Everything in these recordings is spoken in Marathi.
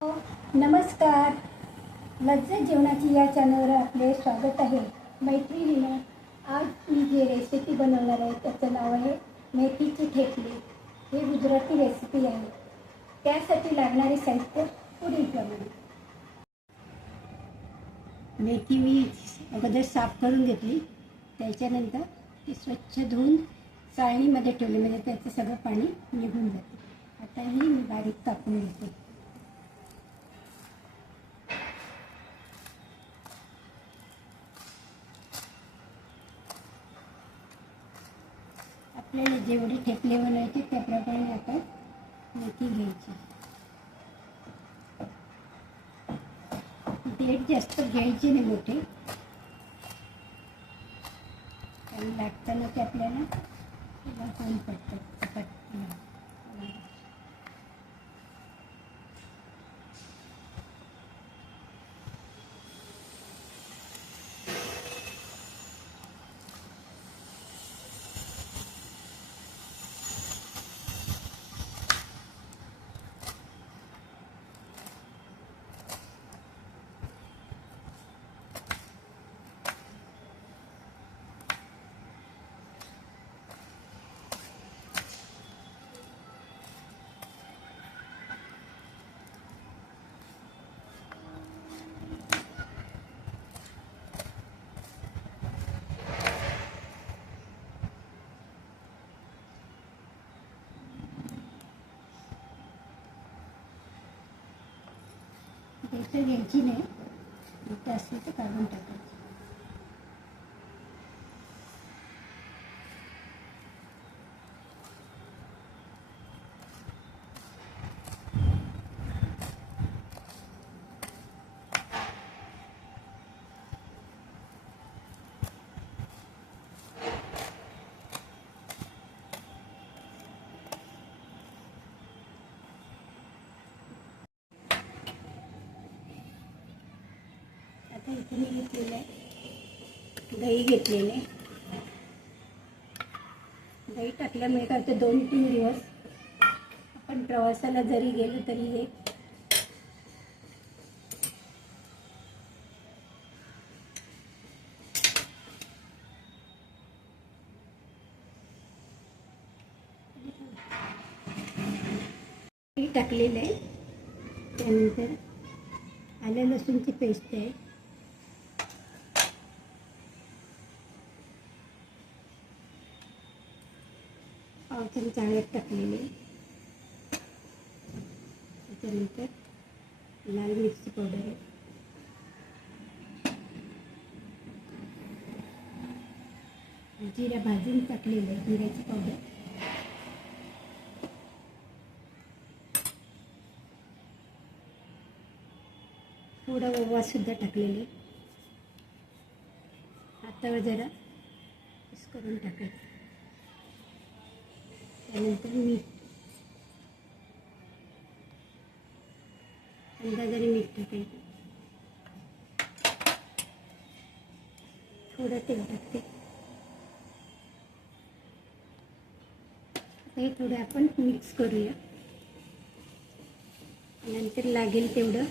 नमस्कार. लज्जत जेवणाची या चॅनलवर आपले स्वागत आहे. मैत्रिणीनं आज मी जे रेसिपी बनवणार आहे त्याचं नाव आहे मेथीची ठेपली ही गुजराती रेसिपी आहे. त्यासाठी लागणारे साहित्य पुढीलप्रमाणे मेथी मी अगोदर साफ करून घेतली. त्याच्यानंतर ती स्वच्छ धुवून चाळणीमध्ये ठेवली. म्हणजे त्याचं सगळं पाणी निघून जाते. आता ही मी बारीक तापून घेते. आपल्याला जेवढी ठेपले बनवायची त्याप्रमाणे आपण मेथी घ्यायची. देठ जास्त घ्यायचे नाही मोठे. कारण लाटताना ते आपल्याला त्याला होऊन पडतात देठ घ्यायची नाही देठ असली तर काढून टाकायची आता इथे मी घेतलेलं आहे. दही घेतलेले दही टाकल्यामुळे काय होतं दोन तीन दिवस आपण प्रवासाला जरी गेलो तरी हे दही टाकलेलं आहे. त्यानंतर आलं लसूणची पेस्ट आहे. पाव चमचा हळद टाकलेली. त्याच्यानंतर लाल मिरची पावडर आहे. जिरा भाजून टाकलेलं आहे जिऱ्याची पावडर थोडा ओवा सुद्धा टाकलेले हातावर जरा करून टाकायचं. त्यानंतर मीठ अंदाजाने मीठ टाकायचं थोडं तेल टाकते आता हे थोडं आपण मिक्स करूया नंतर लागेल तेवढं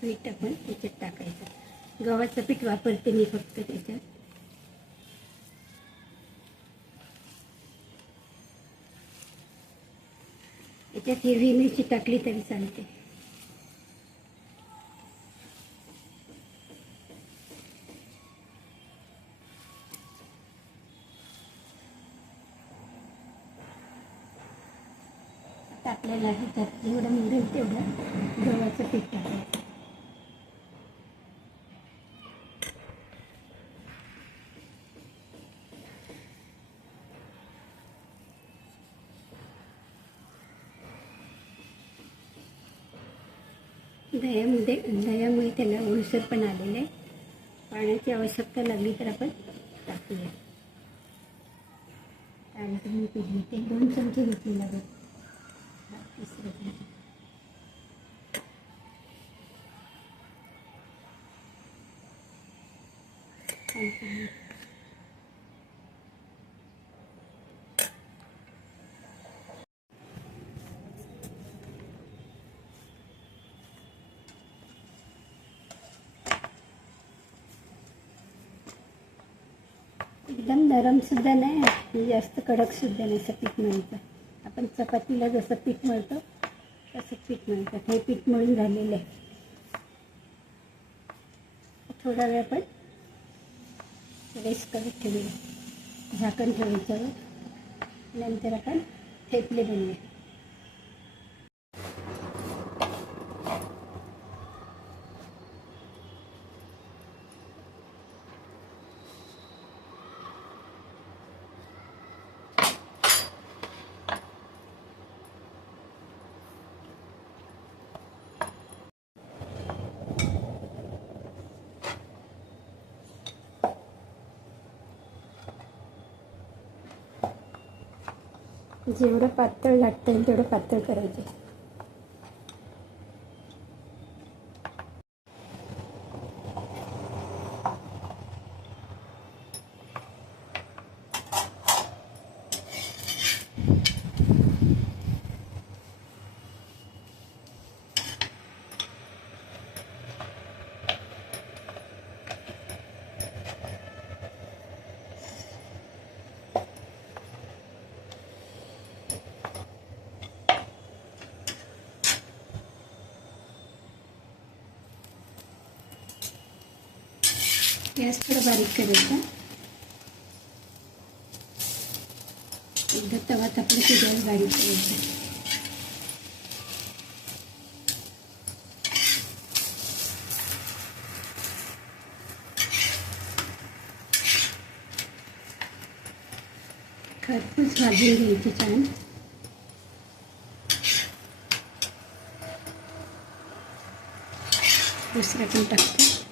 पीठ आपण त्याच्यात टाकायचं. गव्हाचं पीठ वापरते मी फक्त त्याच्यात. त्यात हिरवी मिरची टाकली तरी चालते. आपल्याला ह्याच्यात जेवढं मिळेल तेवढं गव्हाचं पीठ टाकायचं. दह्यामध्ये दह्यामुळे त्याला ओलसर पण आलेलं आहे. पाण्याची आवश्यकता लागली तर आपण टाकूया. त्यानंतर मी पीठ घेते. दोन चमचे घेतले लागत हा, तिसरं चमचा. आणखी एकदम नरमसुद्धा नाही आणि जास्त कडकसुद्धा नाही असं पीठ मळतं. आपण चपातीला जसं पीठ मळतो तसं पीठ मळतात. हे पीठ मळून झालेलं आहे. थोडा वेळ आपण रेस्ट करत ठेवूया. झाकण ठेवायचं नंतर आपण थेपले बनवूया. जेवढं पातळ लाटता येईल तेवढं पातळ करायचे. गॅस थोडं बारीक करायचा. एकदा तवा तापला की गॅस बारीक करायचा. खरपूस भाजून घ्यायची छान. दुसरा पण टाकतो.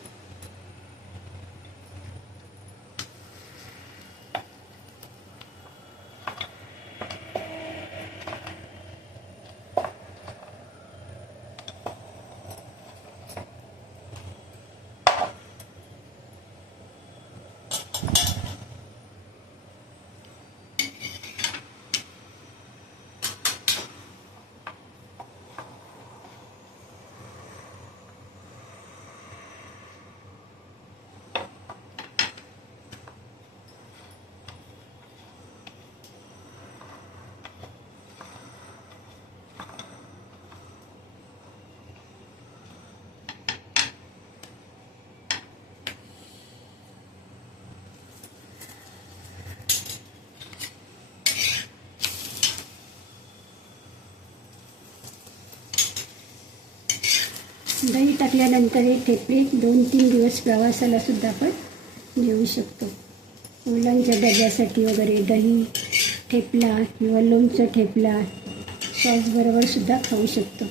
दही टाकल्यानंतर हे ठेपले दोन तीन दिवस प्रवासाला सुद्धा आपण नेऊ शकतो. मुलांच्या डब्यासाठी वगैरे दही ठेपला किंवा लोणचं ठेपला सॉसबरोबर सुद्धा खाऊ शकतो.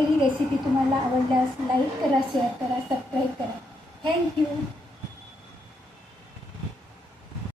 ही रेसिपी तुम्हाला आवडल्यास लाईक करा शेअर करा सबस्क्राईब करा. थँक्यू